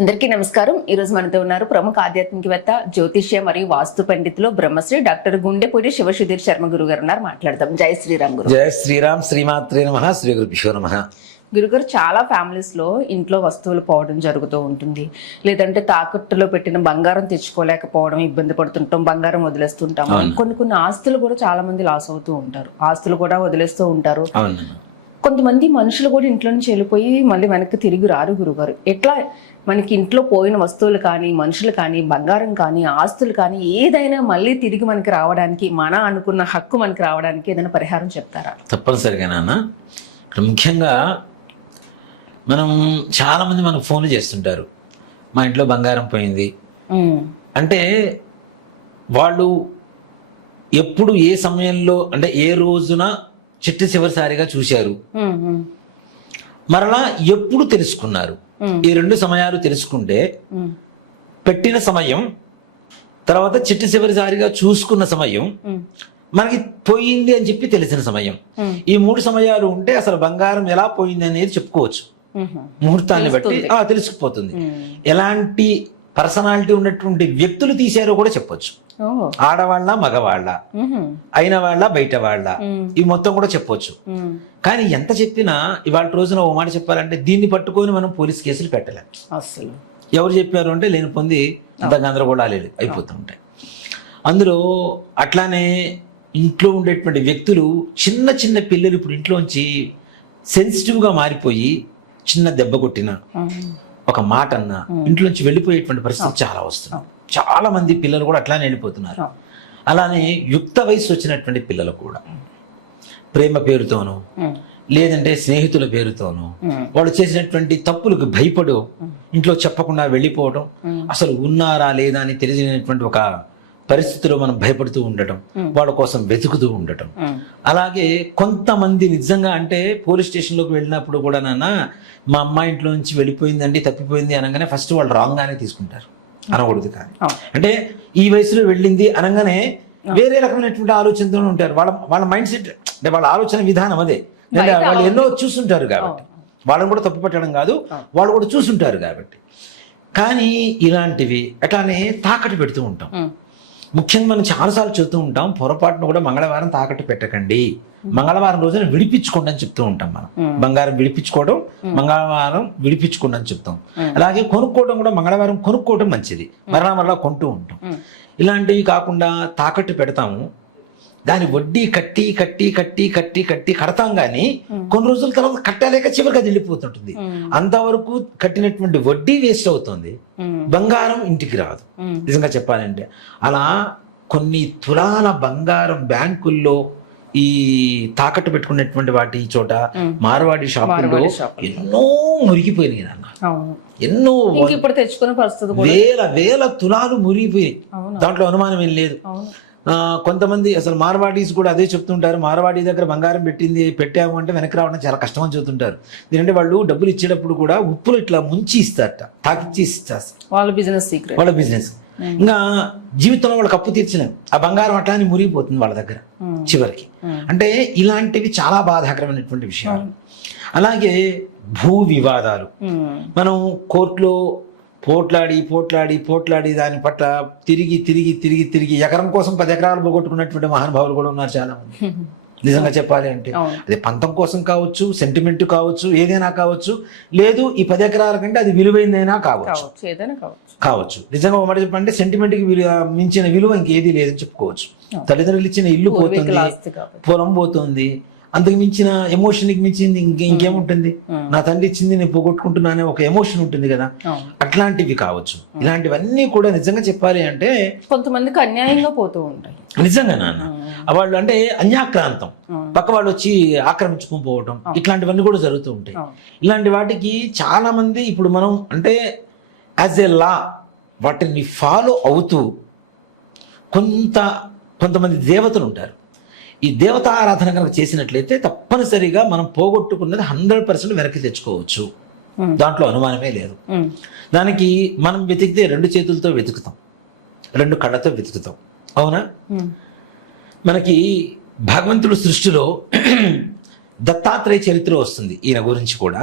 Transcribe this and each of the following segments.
అందరికీ నమస్కారం. ఈ రోజు మనతో ఉన్నారు ప్రముఖ ఆధ్యాత్మికవేత్త, జ్యోతిష్య మరియు వాస్తు పండితులు బ్రహ్మశ్రీ డాక్టర్ గుండెపూడి శివసుధీర్ శర్మ గురువు గారు ఉన్నారు. మాట్లాడదాం. జై శ్రీరామ్ గురు. జై శ్రీరామ్. శ్రీమాత్రే నమః. శ్రీ గురుభ్యో నమః. గురుగారు, చాలా ఫ్యామిలీస్ లో ఇంట్లో వస్తువులు పోవడం జరుగుతూ ఉంటుంది, లేదంటే తాకట్టులో పెట్టిన బంగారం తెచ్చుకోలేకపోవడం, ఇబ్బంది పడుతుంటాం, బంగారం వదిలేస్తుంటాం. కొన్ని ఆస్తులు కూడా చాలా మంది లాస్ అవుతూ ఉంటారు, ఆస్తులు కూడా వదిలేస్తూ ఉంటారు. కొంతమంది మనుషులు కూడా ఇంట్లో నుంచి వెళ్ళిపోయి మళ్ళీ వెనక్కి తిరిగి రారు. గురుగారు, ఎట్లా మనకి ఇంట్లో పోయిన వస్తువులు కానీ, మనుషులు కానీ, బంగారం కానీ, ఆస్తులు కానీ ఏదైనా మళ్ళీ తిరిగి మనకి రావడానికి, మన అనుకున్న హక్కు మనకి రావడానికి ఏదైనా పరిహారం చెప్తారా? తప్పనిసరిగా నాన్న. ఇక్కడ ముఖ్యంగా మనం చాలా మంది మనకు ఫోన్లు చేస్తుంటారు, మా ఇంట్లో బంగారం పోయింది అంటే. వాళ్ళు ఎప్పుడు ఏ సమయంలో అంటే ఏ రోజున చివరిసారిగా చూశారు, మరలా ఎప్పుడు తెలుసుకున్నారు. ఈ రెండు సమయాలు తెలుసుకుంటే పెట్టిన సమయం తర్వాత చివరిసారిగా చూసుకున్న సమయం, మనకి పోయింది అని చెప్పి తెలిసిన సమయం, ఈ మూడు సమయాలు ఉంటే అసలు బంగారం ఎలా పోయింది అనేది చెప్పుకోవచ్చు. ముహూర్తాన్ని బట్టి తెలిసిపోతుంది. ఎలాంటి పర్సనాలిటీ ఉన్నటువంటి వ్యక్తులు తీశారో కూడా చెప్పొచ్చు. ఆడవాళ్ళ, మగవాళ్ళ, అయిన వాళ్ళ, బయట వాళ్ళ, ఇవి మొత్తం కూడా చెప్పొచ్చు. కానీ ఎంత చెప్పినా ఇవాళ రోజున ఓ మాట చెప్పాలంటే దీన్ని పట్టుకొని మనం పోలీస్ కేసులు పెట్టలేం. అసలు ఎవరు చెప్పారు అంటే లేని పొంది అంత గందరగోళాలు అయిపోతూ ఉంటాయి. అందులో అట్లానే ఇంట్లో ఉండేటువంటి వ్యక్తులు, చిన్న చిన్న పిల్లలు ఇప్పుడు ఇంట్లోంచి సెన్సిటివ్గా మారిపోయి చిన్న దెబ్బ కొట్టిన, ఒక మాట అన్నా ఇంట్లోంచి వెళ్ళిపోయేటువంటి పరిస్థితి చాలా వస్తుంది. చాలా మంది పిల్లలు కూడా అట్లానే వెళ్ళిపోతున్నారు. అలానే యుక్త వయసు వచ్చినటువంటి పిల్లలు కూడా ప్రేమ పేరుతోనూ లేదంటే స్నేహితుల పేరుతోనూ వాళ్ళు చేసినటువంటి తప్పులకు భయపడు ఇంట్లో చెప్పకుండా వెళ్ళిపోవడం, అసలు ఉన్నారా లేదా అని తెలియనటువంటి ఒక పరిస్థితిలో మనం భయపడుతూ ఉండటం, వాళ్ళ కోసం వెతుకుతూ ఉండటం. అలాగే కొంతమంది నిజంగా అంటే పోలీస్ స్టేషన్లోకి వెళ్ళినప్పుడు కూడా నాన్న మా అమ్మాయి ఇంట్లో నుంచి వెళ్ళిపోయిందండి, తప్పిపోయింది అనగానే ఫస్ట్ వాళ్ళు రాంగ్ గానే తీసుకుంటారు, అనకూడదు. కానీ అంటే ఈ వయసులో వెళ్ళింది అనగానే వేరే రకమైనటువంటి ఆలోచనతో ఉంటారు. వాళ్ళ మైండ్ సెట్ అంటే వాళ్ళ ఆలోచన విధానం అదే. వాళ్ళు ఎన్నో చూస్తుంటారు కాబట్టి, వాళ్ళని కూడా తప్పు పెట్టడం కాదు, వాళ్ళు కూడా చూస్తుంటారు కాబట్టి. కానీ ఇలాంటివి అట్లానే తాకట్టు పెడుతూ ఉంటాం. ముఖ్యంగా మనం చాలాసార్లు చెప్తూ ఉంటాం, పొరపాటును కూడా మంగళవారం తాకట్టు పెట్టకండి, మంగళవారం రోజున విడిపించుకోండి అని చెప్తూ ఉంటాం. మనం బంగారం విడిపించుకోవడం, మంగళవారం విడిపించుకోండి అని చెప్తాం. అలాగే కొనుక్కోవడం కూడా మంగళవారం కొనుక్కోవడం మంచిది, మరలా కొంటూ ఉంటాం. ఇలాంటివి కాకుండా తాకట్టు పెడతాము, దాని వడ్డీ కట్టి కట్టి కట్టి కట్టి కట్టి కడతాం, కానీ కొన్ని రోజుల తర్వాత కట్టలేక చివరికి అది వెళ్ళిపోతుంటుంది. అంతవరకు కట్టినటువంటి వడ్డీ వేస్ట్ అవుతుంది, బంగారం ఇంటికి రాదు. నిజంగా చెప్పాలంటే అలా కొన్ని తులాల బంగారం బ్యాంకుల్లో ఈ తాకట్టు పెట్టుకున్నటువంటి వాటి చోట మార్వాడి షాపుల్లో ఎన్నో మురిగిపోయినాయి అన్న. ఎన్నో వేల వేల తులాలు మురిగిపోయాయి, దాంట్లో అనుమానం ఏం లేదు. కొంతమంది అసలు మార్వాడీస్ కూడా అదే చెప్తుంటారు, మార్వాడి దగ్గర బంగారం పెట్టాము అంటే వెనక్కి రావడం చాలా కష్టం అని చెబుతుంటారు. ఎందుకంటే వాళ్ళు డబ్బులు ఇచ్చేటప్పుడు కూడా ఉప్పులు ఇట్లా ముంచి ఇస్తారట, తాకిచ్చి ఇస్తారు. వాళ్ళ బిజినెస్ ఇంకా జీవితంలో వాళ్ళకి అప్పు తీర్చలేము, ఆ బంగారం అట్లానే మురిగిపోతుంది వాళ్ళ దగ్గర చివరికి. అంటే ఇలాంటివి చాలా బాధాకరమైనటువంటి విషయాలు. అలాగే భూ వివాదాలు, మనం కోర్టులో పోట్లాడి దాని పట్ల తిరిగి ఎకరం కోసం 10 ఎకరాలు పోగొట్టుకున్నటువంటి మహానుభావులు కూడా ఉన్నారు చాలా మంది. నిజంగా చెప్పాలి అంటే అది పంతం కోసం కావచ్చు, సెంటిమెంట్ కావచ్చు, ఏదైనా కావచ్చు, లేదు ఈ 10 ఎకరాల కంటే అది విలువైందైనా కావచ్చు. నిజంగా మాట చెప్పాలంటే సెంటిమెంట్కి మించిన విలువ ఇంకేది లేదని చెప్పుకోవచ్చు. తల్లిదండ్రులు ఇచ్చిన ఇల్లు పోతుంది, పొలం పోతుంది, అంతకు మించిన ఎమోషన్కి మించింది ఇంకేముంటుంది? నా తండ్రి ఇచ్చింది నేను పోగొట్టుకుంటున్నానే ఒక ఎమోషన్ ఉంటుంది కదా, అట్లాంటివి కావచ్చు. ఇలాంటివన్నీ కూడా నిజంగా చెప్పాలి అంటే కొంతమందికి అన్యాయంగా పోతూ ఉంటాయి. నిజంగా నాన్న, వాళ్ళు అంటే అన్యాక్రాంతం, పక్క వాళ్ళు వచ్చి ఆక్రమించుకుని పోవటం, ఇట్లాంటివన్నీ కూడా జరుగుతూ ఉంటాయి. ఇలాంటి వాటికి చాలా మంది ఇప్పుడు మనం అంటే యాజ్ ఏ లా వాటిని ఫాలో అవుతూ కొంతమంది దేవతలు ఉంటారు. ఈ దేవతా ఆరాధన కనుక చేసినట్లయితే తప్పనిసరిగా మనం పోగొట్టుకున్నది 100% వెనక్కి తెచ్చుకోవచ్చు, దాంట్లో అనుమానమే లేదు. దానికి మనం వెతికితే 2 చేతులతో వెతుకుతాం, 2 కళ్ళతో వెతుకుతాం, అవునా? మనకి భగవంతుడు సృష్టిలో దత్తాత్రేయ చరిత్ర వస్తుంది, ఈయన గురించి కూడా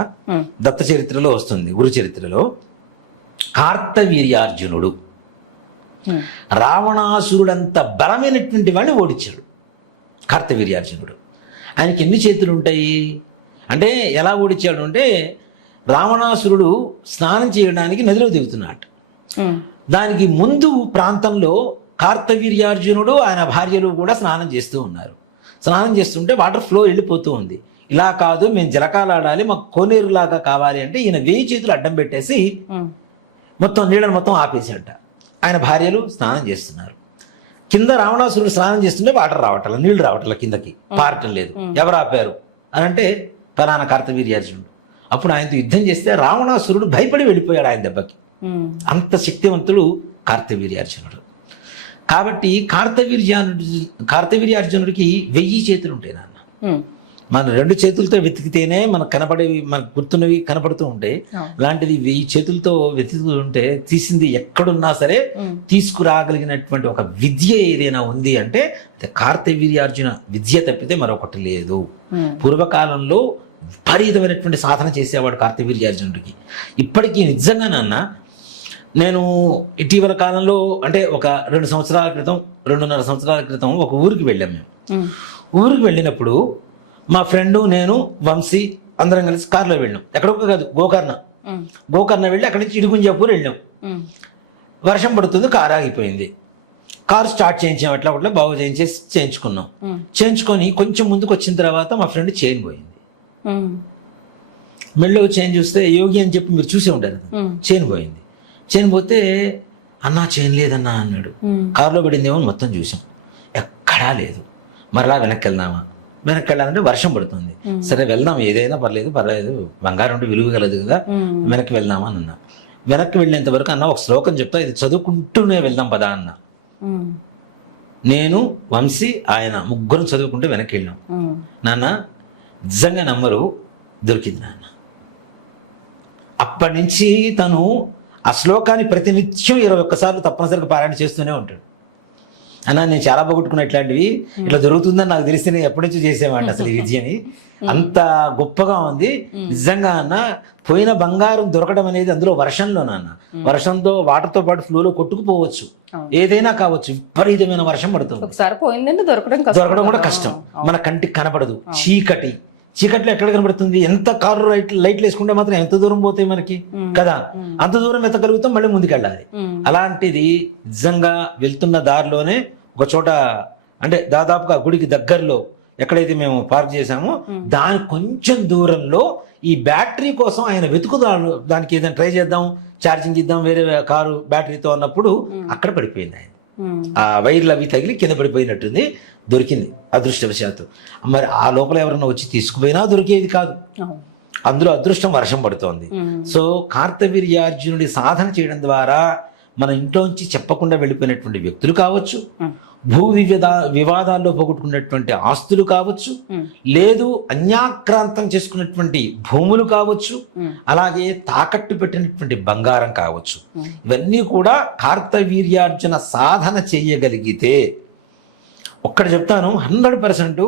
దత్త చరిత్రలో వస్తుంది, గురు చరిత్రలో. కార్తవీర్యార్జునుడు రావణాసురుడంత బలమైనటువంటి వాడిని ఓడించాడు కార్తవీర్యార్జునుడు. ఆయనకి ఎన్ని చేతులు ఉంటాయి అంటే ఎలా ఓడించాడు అంటే, రావణాసురుడు స్నానం చేయడానికి నదిలో దిగుతున్నాడు. దానికి ముందు ప్రాంతంలో కార్తవీర్యార్జునుడు ఆయన భార్యలు కూడా స్నానం చేస్తూ ఉన్నారు. స్నానం చేస్తుంటే వాటర్ ఫ్లో వెళ్ళిపోతూ ఉంది. ఇలా కాదు, మేము జలకాలాడాలి, మాకు కోనేరులాగా కావాలి అంటే ఈయన 1000 చేతులు అడ్డం పెట్టేసి మొత్తం నీళ్ళను మొత్తం ఆపేసాట. ఆయన భార్యలు స్నానం చేస్తున్నారు. కింద రావణాసురుడు స్నానం చేస్తుంటే వాటర్ రావట్ల, నీళ్లు రావట్ల, కిందకి పారటం లేదు. ఎవరు ఆపారు అని అంటే ఫలానా కార్తవీర్యార్జునుడు. అప్పుడు ఆయనతో యుద్ధం చేస్తే రావణాసురుడు భయపడి వెళ్ళిపోయాడు ఆయన దెబ్బకి. అంత శక్తివంతుడు కార్తవీర్యార్జునుడు. కాబట్టి కార్తవీర్యార్జునుడికి 1000 చేతులు ఉంటాయి నాన్న. మన 2 చేతులతో వెతికితేనే మనకు కనపడేవి, మనకు గుర్తున్నవి కనపడుతూ ఉంటాయి. అలాంటిది 1000 చేతులతో వెతుకుతూ ఉంటే తీసింది ఎక్కడున్నా సరే తీసుకురాగలిగినటువంటి ఒక విద్య ఏదైనా ఉంది అంటే కార్తవీర్యార్జున విద్య తప్పితే మరొకటి లేదు. పూర్వకాలంలో విపరీతమైనటువంటి సాధన చేసేవాడు కార్తవీర్యార్జునుడికి. ఇప్పటికీ నిజంగా నాన్న, నేను ఇటీవల కాలంలో అంటే ఒక 2 సంవత్సరాల క్రితం, 2.5 సంవత్సరాల క్రితం ఒక ఊరికి వెళ్ళాం మేము. ఊరికి వెళ్ళినప్పుడు మా ఫ్రెండు, నేను, వంశీ అందరం కలిసి కారులో వెళ్ళాం. ఎక్కడొక్క కాదు, గోకర్ణ వెళ్ళి అక్కడి నుంచి ఇడుగుంజాపూర్ వెళ్ళాం. వర్షం పడుతుంది, కారు ఆగిపోయింది. కారు స్టార్ట్ చేయించాం, ఎట్లా ఒకట్లా బాగు చేయించుకున్నాం. చేయించుకొని కొంచెం ముందుకు వచ్చిన తర్వాత మా ఫ్రెండ్ చైన్ పోయింది. మెళ్ళో చైన్ చూస్తే యోగి అని చెప్పి మీరు చూసే ఉంటారు. చైన్ పోయింది. చైన్ పోతే అన్నా చైన్ లేదన్నా అన్నాడు. కారులో పడిందేమో మొత్తం చూసాం, ఎక్కడా లేదు. మరలా వెనక్కి వెళ్ళాలంటే వర్షం పడుతుంది. సరే వెళ్దాం, ఏదైనా పర్లేదు, బంగారం అంటే విలువ కలదు కదా, వెనక్కి వెళ్దామా అని అన్నా. వెనక్కి వెళ్ళేంత వరకు అన్న ఒక శ్లోకం చెప్తా, ఇది చదువుకుంటూనే వెళ్దాం పదా అన్న. నేను, వంశీ, ఆయన ముగ్గురం చదువుకుంటూ వెనక్కి వెళ్ళాం. నాన్న నిజంగా నమ్మరు, దొరికింది నాన్న. అప్పటి నుంచి తను ఆ శ్లోకాన్ని ప్రతినిత్యం 21 సార్లు తప్పనిసరిగా పారాయణ చేస్తూనే ఉంటాడు. అన్న నేను చాలా బాగుట్టుకున్నా, ఇట్లాంటివి ఇట్లా దొరుకుతుందని నాకు తెలిస్తే నేను ఎప్పటి నుంచో చేసేవాడిని అసలు ఈ విద్యని. అంత గొప్పగా ఉంది నిజంగా అన్న. పోయిన బంగారం దొరకడం అనేది అందులో వర్షంలో నాన్న, వర్షంతో వాటర్తో పాటు ఫ్లోలో కొట్టుకుపోవచ్చు, ఏదైనా కావచ్చు. విపరీతమైన వర్షం పడుతుంది, ఒకసారి పోయిందంటే దొరకడం కూడా కష్టం. మన కంటికి కనపడదు, చీకట్లో ఎక్కడ కనబడుతుంది? ఎంత కారు లైట్లు వేసుకుంటే మాత్రం ఎంత దూరం పోతాయి మనకి కదా, అంత దూరం వెతకగలుగుతాం, మళ్ళీ ముందుకెళ్ళాలి. అలాంటిది నిజంగా వెళ్తున్న దారిలోనే ఒక చోట, అంటే దాదాపుగా గుడికి దగ్గరలో ఎక్కడైతే మేము పార్క్ చేసామో దాని కొంచెం దూరంలో ఈ బ్యాటరీ కోసం ఆయన వెతుకుతాడు. దానికి ఏదైనా ట్రై చేద్దాం, ఛార్జింగ్ ఇద్దాం వేరే కారు బ్యాటరీతో అన్నప్పుడు అక్కడ పడిపోయింది ఆయన. ఆ వైర్లు అవి తగిలి కింద పడిపోయినట్టుంది. దొరికింది అదృష్టవశాత్తు. మరి ఆ లోపల ఎవరన్నా వచ్చి తీసుకుపోయినా దొరికేది కాదు. అందులో అదృష్టం, వర్షం పడుతోంది. సో కార్తవీర్యార్జునుడి సాధన చేయడం ద్వారా మన ఇంట్లోంచి చెప్పకుండా వెళ్ళిపోయినటువంటి వ్యక్తులు కావచ్చు, భూ వివాదాల్లో పోగొట్టుకున్నటువంటి ఆస్తులు కావచ్చు, లేదు అన్యాక్రాంతం చేసుకున్నటువంటి భూములు కావచ్చు, అలాగే తాకట్టు పెట్టినటువంటి బంగారం కావచ్చు. ఇవన్నీ కూడా కార్తవీర్యార్జున సాధన చేయగలిగితే, ఒక్కటి చెప్తాను, 100%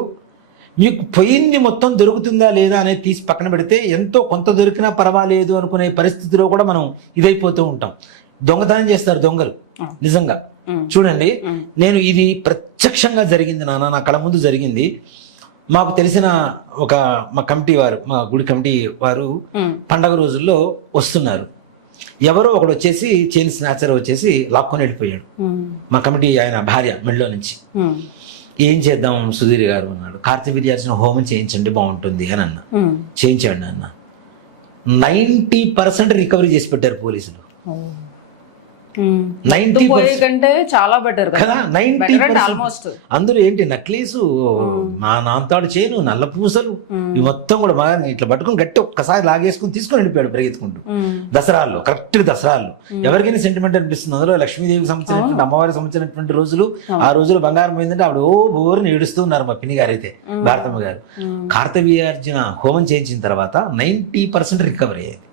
మీకు పోయింది మొత్తం దొరుకుతుందా లేదా అనేది తీసి పక్కన పెడితే ఎంతో కొంత దొరికినా పర్వాలేదు అనుకునే పరిస్థితిలో కూడా మనం ఇదైపోతూ ఉంటాం. దొంగతనం చేస్తారు దొంగలు. నిజంగా చూడండి, నేను ఇది ప్రత్యక్షంగా జరిగింది నాన్న, నా కళ్ళ ముందు జరిగింది. మాకు తెలిసిన మా కమిటీ వారు, మా గుడి కమిటీ వారు పండగ రోజుల్లో వస్తున్నారు. ఎవరో ఒకడు వచ్చేసి చైన్ స్నాచర్ వచ్చేసి లాక్కొని వెళ్ళిపోయాడు. మా కమిటీ ఆయన భార్య మెళ్ళో నుంచి. ఏం చేద్దాం సుధీర్ గారు అన్నాడు. కార్తవీర్యార్జున హోమం చేయించండి బాగుంటుంది అని అన్న. చేయించండి అన్న. 90% రికవరీ చేసి పెట్టారు పోలీసులు. 90% కంటే చాలా బెటర్ కదా. 90% అందులో ఏంటి నక్లీసు, మా నాంతాడు చేను, నల్ల పూసలు, ఇవి మొత్తం కూడా బాగా ఇట్లా పట్టుకుని గట్టి ఒక్కసారి లాగేసుకుని తీసుకుని వెళ్ళిపోయాడు పరిగెత్తుకుంటూ. దసరాల్లో, కరెక్ట్ దసరాల్లో ఎవరికైనా సెంటిమెంట్ అనిపిస్తుంది. అందులో లక్ష్మీదేవికి సంబంధించినటువంటి, అమ్మవారికి సంబంధించినటువంటి రోజులు, ఆ రోజులు బంగారం పోయిందంటే ఆవిడ బోరుని ఏడుస్తూ ఉన్నారు మా పిన్ని గారు అయితే, భారతమ్మ గారు. కార్తవీర్యార్జున హోమం చేయించిన తర్వాత 90% రికవరీ అయ్యేది.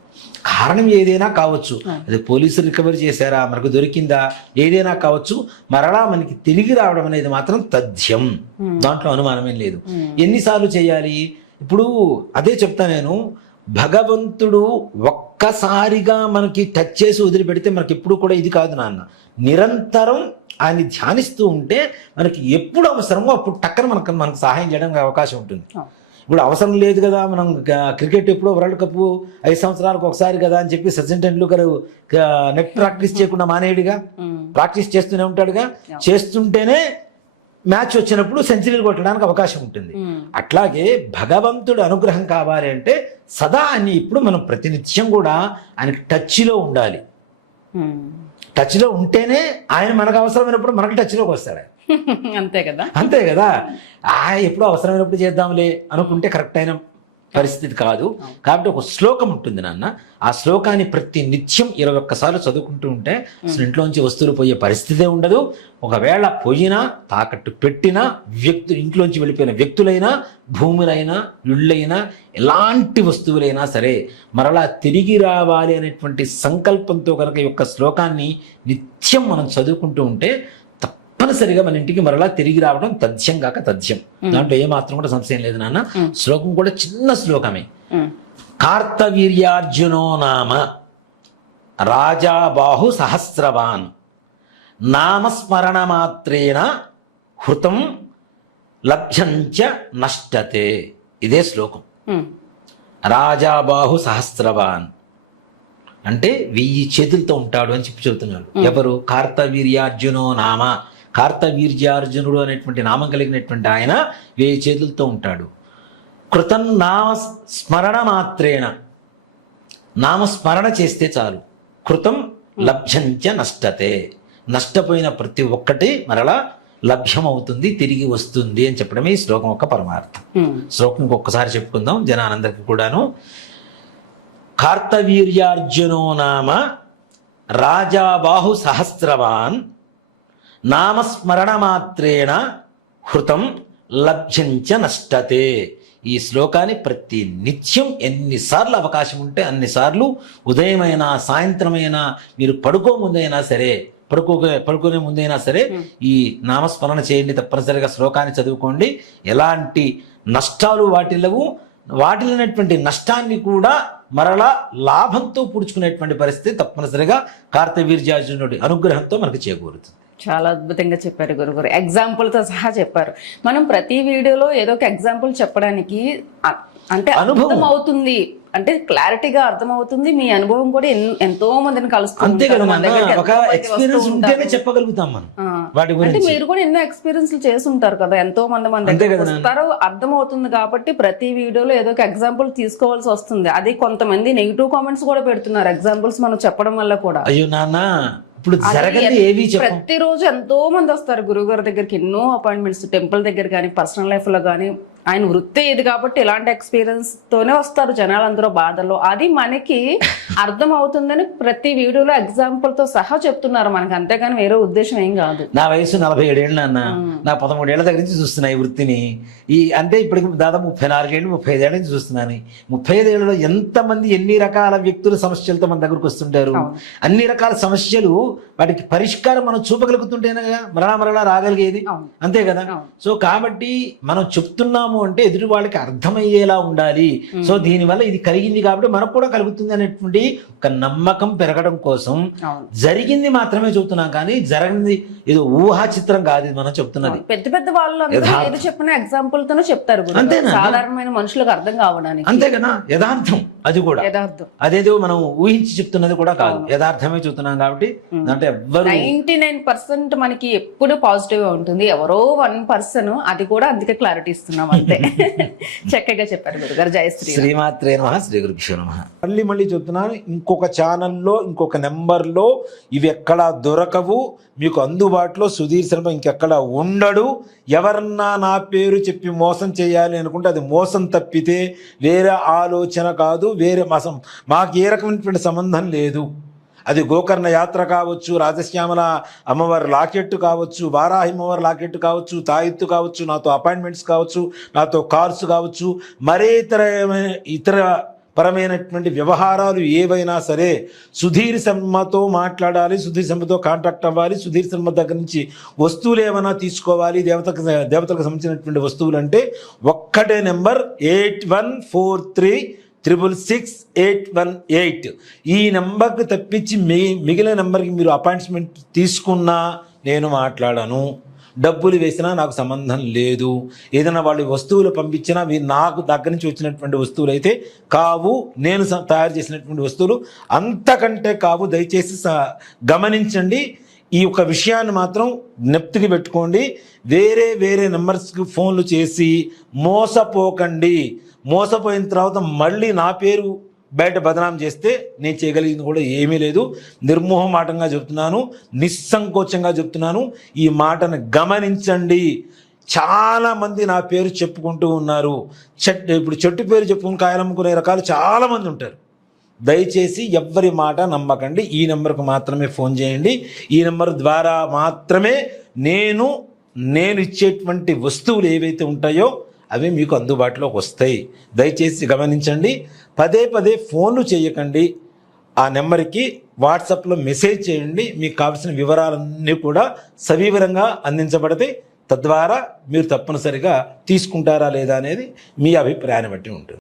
కారణం ఏదైనా కావచ్చు, అది పోలీసులు రికవరీ చేశారా, మనకు దొరికిందా, ఏదైనా కావచ్చు, మరలా మనకి తిరిగి రావడం అనేది మాత్రం తథ్యం, దాంట్లో అనుమానమేం లేదు. ఎన్నిసార్లు చేయాలి? ఇప్పుడు అదే చెప్తా నేను, భగవంతుడు ఒక్కసారిగా మనకి టచ్ చేసి వదిలిపెడితే మనకి ఎప్పుడు కూడా ఇది కాదు నాన్న. నిరంతరం ఆయన ధ్యానిస్తూ ఉంటే మనకి ఎప్పుడు అవసరమో అప్పుడు టక్కన మనకు సహాయం చేయడానికి అవకాశం ఉంటుంది. ఇప్పుడు అవసరం లేదు కదా, మనం క్రికెట్ ఎప్పుడో వరల్డ్ కప్ 5 సంవత్సరాలకు ఒకసారి కదా అని చెప్పి సచిన్ టెండూల్కర్ నెట్ ప్రాక్టీస్ చేయకుండా మానేయుడిగా, ప్రాక్టీస్ చేస్తూనే ఉంటాడుగా. చేస్తుంటేనే మ్యాచ్ వచ్చినప్పుడు సెంచరీలు కొట్టడానికి అవకాశం ఉంటుంది. అట్లాగే భగవంతుడు అనుగ్రహం కావాలి అంటే సదా అని ఇప్పుడు మనం ప్రతినిత్యం కూడా ఆయనకి టచ్లో ఉండాలి. టచ్లో ఉంటేనే ఆయన మనకు అవసరమైనప్పుడు మనకు టచ్లోకి వస్తాడు. అంతే కదా. ఎప్పుడు అవసరమైనప్పుడు చేద్దాంలే అనుకుంటే కరెక్ట్ అయిన పరిస్థితి కాదు. కాబట్టి ఒక శ్లోకం ఉంటుంది నాన్న, ఆ శ్లోకాన్ని ప్రతి నిత్యం 21 సార్లు చదువుకుంటూ ఉంటే అసలు ఇంట్లోంచి వస్తువులు పోయే పరిస్థితే ఉండదు. ఒకవేళ పోయినా, తాకట్టు పెట్టినా, ఇంట్లోంచి వెళ్ళిపోయిన వ్యక్తులైనా, భూములైనా, ఇళ్ళైనా, ఎలాంటి వస్తువులైనా సరే మరలా తిరిగి రావాలి అనేటువంటి సంకల్పంతో కనుక ఈ యొక్క శ్లోకాన్ని నిత్యం మనం చదువుకుంటూ ఉంటే తప్పనిసరిగా మన ఇంటికి మరలా తిరిగి రావడం తథ్యం కాక తథ్యం. దాంట్లో ఏమాత్రం కూడా సంశయం లేదు నాన్న. శ్లోకం కూడా చిన్న శ్లోకమే. కార్తవీర్యార్జునో నామ రాజాబాహు సహస్రవాన్ నామస్మరణ మాత్రేణ హృతం లభ్యంచ నష్టతే. ఇదే శ్లోకం. రాజాబాహు సహస్రవాన్ అంటే 1000 చేతులతో ఉంటాడు అని చెప్పి చెబుతున్నాడు. ఎవరు? కార్తవీర్యార్జునో నామ. కార్తవీర్యార్జునుడు అనేటువంటి నామం కలిగినటువంటి ఆయన 1000 చేతులతో ఉంటాడు. కృతం నామ స్మరణ మాత్రేణ, నామస్మరణ చేస్తే చాలు. కృతం లభ్యంచ నష్టతే, నష్టపోయిన ప్రతి ఒక్కటి మరలా లభ్యమవుతుంది, తిరిగి వస్తుంది అని చెప్పడమే ఈ శ్లోకం యొక్క పరమార్థం. శ్లోకం ఇంకొకసారి చెప్పుకుందాం జనానందరికి కూడాను. కార్తవీర్యార్జునో నామ రాజాబాహు సహస్రవాన్ నామస్మరణ మాత్రేణ హృతం లభ్యంచ నష్టతే. ఈ శ్లోకాన్ని ప్రతి నిత్యం ఎన్నిసార్లు అవకాశం ఉంటే అన్నిసార్లు, ఉదయమైనా సాయంత్రమైనా, మీరు పడుకోముందైనా సరే, పడుకునే ముందైనా సరే ఈ నామస్మరణ చేయండి. తప్పనిసరిగా శ్లోకాన్ని చదువుకోండి. ఎలాంటి నష్టాలు వాటిల్లినటువంటి నష్టాన్ని కూడా మరలా లాభంతో పూడ్చుకునేటువంటి పరిస్థితి తప్పనిసరిగా కార్తవీర్యార్జునుడి అనుగ్రహంతో మనకు చేకూరుతుంది. చాలా అద్భుతంగా చెప్పారు గురుగారు, ఎగ్జాంపుల్తో సహా చెప్పారు. మనం ప్రతి వీడియోలో ఏదో ఒక ఎగ్జాంపుల్ చెప్పడానికి అంటే అర్థం అవుతుంది, అంటే క్లారిటీగా అర్థమవుతుంది. మీ అనుభవం కూడా ఎంతో మందిని కలుస్తుంది. అంటే మీరు కూడా ఎన్నో ఎక్స్పీరియన్స్ చేస్తుంటారు కదా, ఎంతో మంది వస్తారు, అర్థం అవుతుంది. కాబట్టి ప్రతి వీడియోలో ఏదో ఒక ఎగ్జాంపుల్ తీసుకోవాల్సి వస్తుంది. అది కొంతమంది నెగిటివ్ కామెంట్స్ కూడా పెడుతున్నారు ఎగ్జాంపుల్స్ మనం చెప్పడం వల్ల కూడా. అయ్యో నాన్న, ఇప్పుడు ప్రతిరోజు ఎంతో మంది వస్తారు గురువుగారి దగ్గరికి, ఎన్నో అపాయింట్మెంట్స్, టెంపుల్ దగ్గర కానీ, పర్సనల్ లైఫ్ లో కానీ. ఆయన వృత్తి ఇది కాబట్టి ఇలాంటి ఎక్స్పీరియన్స్ తోనే వస్తారు జనాలందరూ బాధల్లో. అది మనకి అర్థం అవుతుందని ప్రతి వీడియోలో ఎగ్జాంపుల్ తో సహా చెప్తున్నారు మనకి, అంతేగాని వేరే ఉద్దేశం ఏం కాదు. నా వయసు 47 ఏళ్ళు నాన్న, నా 13 ఏళ్ల దగ్గర నుంచి చూస్తున్నా ఈ వృత్తిని. అంటే ఇప్పటికి దాదాపు 34 ఏళ్ళు, 35 ఏళ్ళ నుంచి చూస్తున్నాను. 35 ఏళ్ళలో ఎంతమంది ఎన్ని రకాల వ్యక్తుల సమస్యలతో మన దగ్గరకు వస్తుంటారు. అన్ని రకాల సమస్యలు, వాటికి పరిష్కారం మనం చూపగలుగుతుంటేనే మరలా రాగలిగేది, అంతే కదా. సో కాబట్టి మనం చెప్తున్నాము అంటే ఎదుటి వాళ్ళకి అర్థమయ్యేలా ఉండాలి. సో దీనివల్ల ఇది కలిగింది కాబట్టి మనకు కూడా కలుగుతుంది అనేటువంటి ఒక నమ్మకం పెరగడం కోసం జరిగింది మాత్రమే చెబుతున్నాం, కానీ జరగనిది ఏదో ఊహా చిత్రం కాదు ఇది మనం చెప్తున్నది. పెద్ద పెద్ద వాళ్ళు ఏదో చెప్పిన ఎగ్జాంపుల్ తోనే చెప్తారు, సాధారణమైన మనుషులకు అర్థం కావడానికి. అంతే కదా, యథార్థం. అది కూడా యథార్థం, అదేదో మనం ఊహించి చెప్తున్నది కూడా కాదు, యథార్థమే చెప్తున్నాం. కాబట్టి అంటే 99% మనకి ఎప్పుడు పాజిటివ్ గా ఉంటుంది. ఎవరో 1% అది కూడా అందుకే క్లారిటీ ఇస్తున్నాం అంతే. చక్కగా చెప్పారు గురుగారు. జయ శ్రీమాత్రే నమః. శ్రీ గురుభ్యో నమః. మళ్ళీ చెప్తున్నాను, ఇంకొక ఛానల్లో ఇంకొక నెంబర్లో ఇవి ఎక్కడా దొరకవు మీకు అందుబాటులో. సుధీర్ శర్మ ఇంకెక్కడ ఉండడు. ఎవరన్నా నా పేరు చెప్పి మోసం చేయాలి అనుకుంటే అది మోసం తప్పితే వేరే ఆలోచన కాదు, వేరే మాకు ఏ రకమైనటువంటి సంబంధం లేదు. అది గోకర్ణ యాత్ర కావచ్చు, రాజశ్యామల అమ్మవారి లాకెట్టు కావచ్చు, వారాహి అమ్మవారి లాకెట్టు కావచ్చు, తాయెత్తు కావచ్చు, నాతో అపాయింట్మెంట్స్ కావచ్చు, నాతో కార్స్ కావచ్చు, మరే ఇతర పరమైనటువంటి వ్యవహారాలు ఏవైనా సరే సుధీర్ శర్మతో మాట్లాడాలి, సుధీర్ శర్మతో కాంటాక్ట్ అవ్వాలి. సుధీర్ శర్మ దగ్గర నుంచి వస్తువులు ఏమైనా తీసుకోవాలి, దేవతలకు సంబంధించినటువంటి వస్తువులు అంటే ఒక్కటే నెంబర్ 8143 666-818 ఈ నెంబర్కి తప్పించి మిగిలిన నెంబర్కి మీరు అపాయింట్మెంట్ తీసుకున్నా నేను మాట్లాడను, డబ్బులు వేసినా నాకు సంబంధం లేదు. ఏదైనా వాళ్ళు వస్తువులు పంపించినా అవి నాకు దగ్గర నుంచి వచ్చినటువంటి వస్తువులు అయితే కావు, నేను తయారు చేసినటువంటి వస్తువులు అంతకంటే కావు. దయచేసి గమనించండి. ఈ యొక్క విషయాన్ని మాత్రం జ్ఞప్తికి పెట్టుకోండి. వేరే నెంబర్స్కి ఫోన్లు చేసి మోసపోకండి. మోసపోయిన తర్వాత మళ్ళీ నా పేరు బయట బదనాం చేస్తే నేను చేయగలిగింది కూడా ఏమీ లేదు. నిర్మోహమాటంగా చెప్తున్నాను, నిస్సంకోచంగా చెప్తున్నాను. ఈ మాటను గమనించండి. చాలామంది నా పేరు చెప్పుకుంటూ ఉన్నారు. ఇప్పుడు చెట్టు పేరు చెప్పుకుని కాయలమ్ముకునే రకాలు చాలామంది ఉంటారు. దయచేసి ఎవ్వరి మాట నమ్మకండి. ఈ నెంబర్కు మాత్రమే ఫోన్ చేయండి. ఈ నెంబర్ ద్వారా మాత్రమే నేను ఇచ్చేటువంటి వస్తువులు ఏవైతే ఉంటాయో అవి మీకు అందుబాటులోకి వస్తాయి. దయచేసి గమనించండి. పదే ఫోన్లు చేయకండి. ఆ నెంబర్కి వాట్సాప్లో మెసేజ్ చేయండి. మీకు కావాల్సిన వివరాలన్నీ కూడా సవివరంగా అందించబడతాయి. తద్వారా మీరు తప్పనిసరిగా తీసుకుంటారా లేదా అనేది మీ అభిప్రాయాన్ని బట్టి ఉంటుంది.